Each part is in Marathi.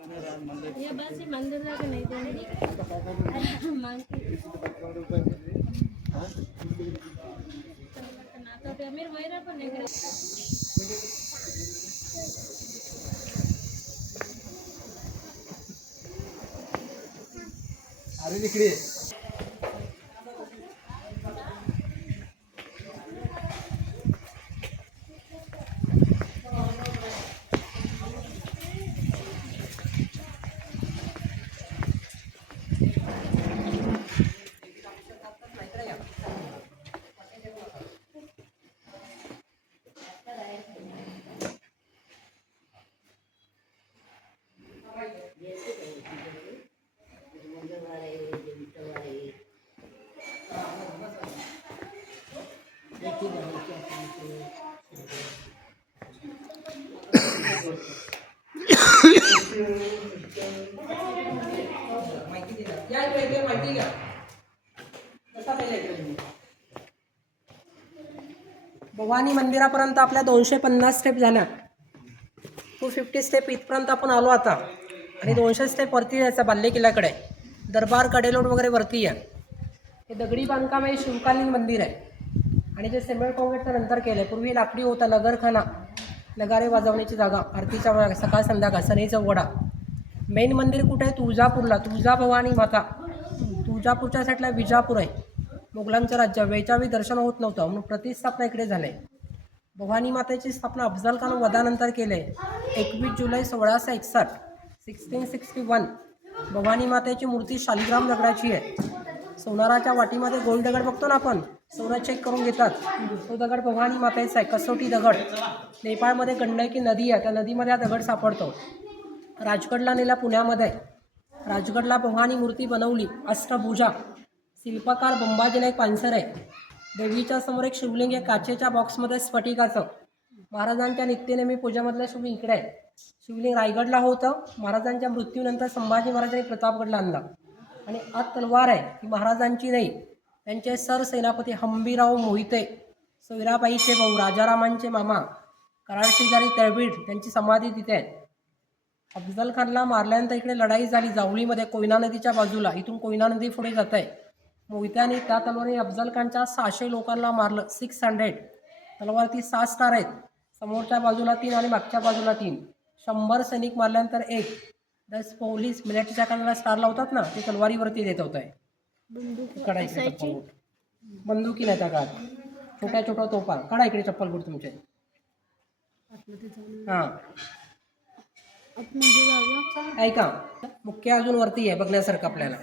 ये बस मंदिर जाके नहीं देंगे मांगते नातो ते अमीर या इकडे माहिती घ्या कसा इकडे भवानी मंदिरापर्यंत आपल्या दोनशे पन्नास स्टेप झाल्या. टू फिफ्टी स्टेप इथपर्यंत आपण आलो आता. आणि दोनशे स्टेप वरती जायचं बाल्य किल्ल्याकडे दरबार कडेलोट वगैरे वरती आहे हे दगडी बांधकाम हे शिवकालीन मंदिर आहे. आणि जे सिमेंट काँक्रीटचं नंतर केलं आहे पूर्वी लाकडी होता नगरखाना. नगारे वाजवण्याची जागा आरतीच्या वेळा सकाळ संध्याकाळ सनेचा वडा मेन मंदिर कुठे आहे? तुळजापूरला. तुळजाभवानी माता. तुळजापूरच्या साईडला विजापूर आहे. मुघलांचं राज्य. वेळच्यावेळी दर्शन होत नव्हतं म्हणून प्रतिस्थापना इकडे झाले भवानी मातेची स्थापना अफजल खान वधानंतर केले. एकवीस जुलै सोळाशे एकसष्ट सिक्स्टीन सिक्स्टी वन भवानी मातेची मूर्ती शालिग्राम दगडाची आहे. सोनाराच्या वाटीमध्ये गोल दगड बघतो ना आपण? सोनं चेक करून घेतात. तो दगड भवानी मातेचा आहे कसोटी दगड. नेपाळमध्ये गंडकी नदी आहे. त्या नदीमध्ये हा दगड सापडतो. राजगडला नेला पुण्यामध्ये. राजगडला भवानी मूर्ती बनवली. अष्टभुजा. शिल्पकार बंबाजी नाईक पानसर आहे. देवीच्या समोर एक शिवलिंग आहे. काचेच्या बॉक्समध्ये स्फटिकाचं. महाराजांच्या नित्यनेमी पूजेमधलं शिवलिंग इकडे आहे. शिवलिंग रायगडला होतं. महाराजांच्या मृत्यूनंतर संभाजी महाराजांनी प्रतापगडला आणला. आणि आत तलवार आहे. ती महाराजांची नाही. त्यांचे सर सेनापती हंबीराव मोहिते सोयराबाईचे भाऊ राजारामांचे मामा कराडशेजारी तळबीड त्यांची समाधी तिथे आहे. अफजल खानला मारल्यानंतर इकडे लढाई झाली. जावळीमध्ये कोयना नदीच्या बाजूला इथून कोयना नदी पुढे जात आहे. मोहित्याने त्या तलवारी अफजल खानच्या सहाशे लोकांना मारलं. Six hundred. तलवारती सहा स्टार आहेत. समोरच्या बाजूला तीन आणि मागच्या बाजूला तीन. शंभर सैनिक मारल्यानंतर एक. दस पोलीस मिलिटरीच्या कानाला स्टार लावतात ना ते तलवारीवरती देत होत. आहे काढा इकडे चप्पल बूट बंदुकी नाही त्या काळात छोट्या छोट्या तोफा. काढा इकडे चप्पल बूट तुमचे. हां. ऐका. मुख्य अजून वरती आहे बघण्यासारखं आपल्याला.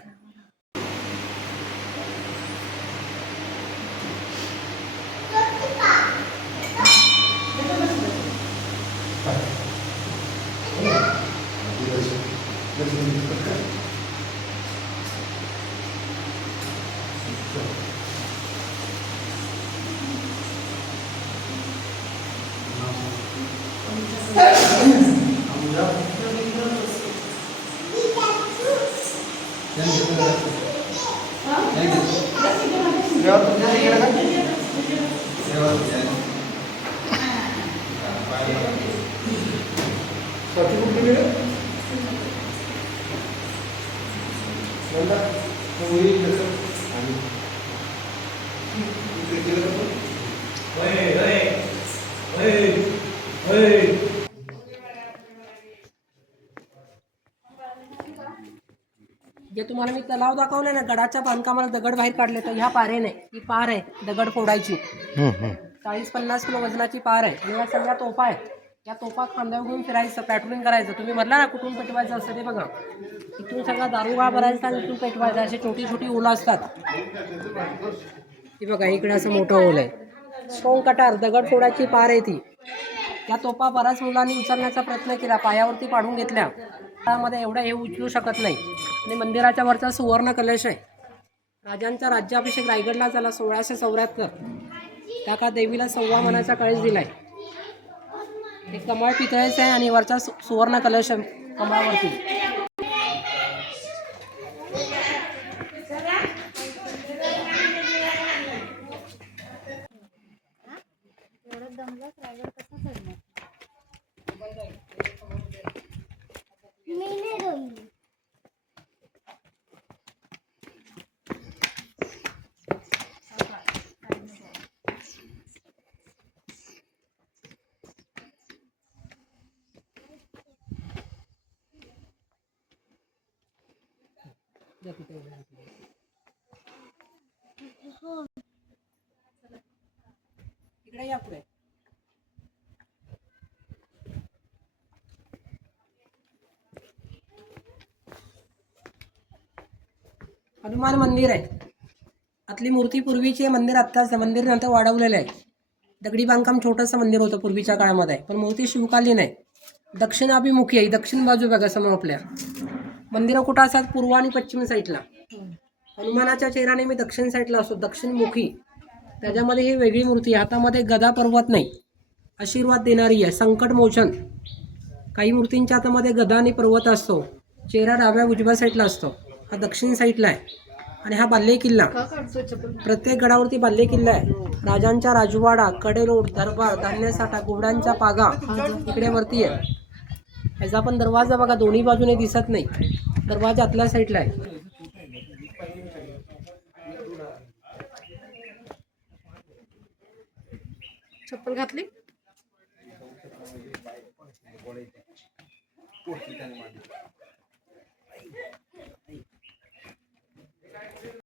जे तुम्हाला मी तलाव दाखवले ना गडाच्या बांधकामाला दगड बाहेर काढले तर ह्या पारेने ही पार आहे दगड फोडायची. चाळीस पन्नास किलो वजनाची पार आहे. आणि या सगळ्या तोफा आहेत. या तोफा खांद्यावर घेऊन फिरायचं पॅट्रोलिंग करायचं. तुम्ही म्हटला ना कुठून पेटवायचं असतं ते बघा. इथून सगळा दारुगा भरायचा आणि इथून पेटवायचा. अशी छोटी छोटी ओलं असतात. ती बघा इकडे असं मोठं ओल आहे. स्ट्रॉंग कटार दगड फोडायची पार आहे ती. या तोफा बऱ्याच मुलांनी उचलण्याचा प्रयत्न केला. पायावरती पाडून घेतल्या. त्यामध्ये एवढं हे उचलू शकत नाही. आणि मंदिराच्या वरचा सुवर्ण कलश आहे. राजांचा राज्याभिषेक रायगडला झाला सोळाशे चौऱ्याहत्तर. त्या का देवीला सव्वा मनाचा कळस दिलाय. हे कमळ पितळेचं आहे आणि वरचा सु- सुवर्ण कलश कमळावरती. मी नाही रायगड कसा चढणार या तिथे उभे राहा. इकडे या पुढे. हनुमान मंदिर आहे. आतली मूर्ती पूर्वीची मंदिर आत्ताच मंदिर नंतर वाढवलेलं आहे. दगडी बांधकाम छोटंसं मंदिर होतं पूर्वीच्या काळामध्ये. पण मूर्ती शिवकालीन आहे. दक्षिणाभिमुखी आहे. दक्षिण बाजू बघा समोर आपल्या. मंदिरं कुठं असतात? पूर्व आणि पश्चिम साईडला. हनुमानाच्या चेहऱ्याने मी दक्षिण साईडला असतो. दक्षिणमुखी. त्याच्यामध्ये ही वेगळी मूर्ती आहे. हातामध्ये गदा पर्वत नाही. आशीर्वाद देणारी आहे. संकट मोचन काही मूर्तींच्या हातामध्ये गदा आणि पर्वत असतो. चेहरा डाव्या उजव्या साईडला असतो. हा दक्षिण साईडला आहे. आणि हा बाल्य किल्ला. प्रत्येक गडावरती बाल्य किल्ला आहे. राजांचा राजवाडा कडेलोट दरबार धान्य साठा घोड्यांच्या पागा इकडे वरती आहे. ह्याचा पण दरवाजा बघा दोन्ही बाजूने दिसत नाही. दरवाजा आतल्या साईडला आहे. चप्पल घातली?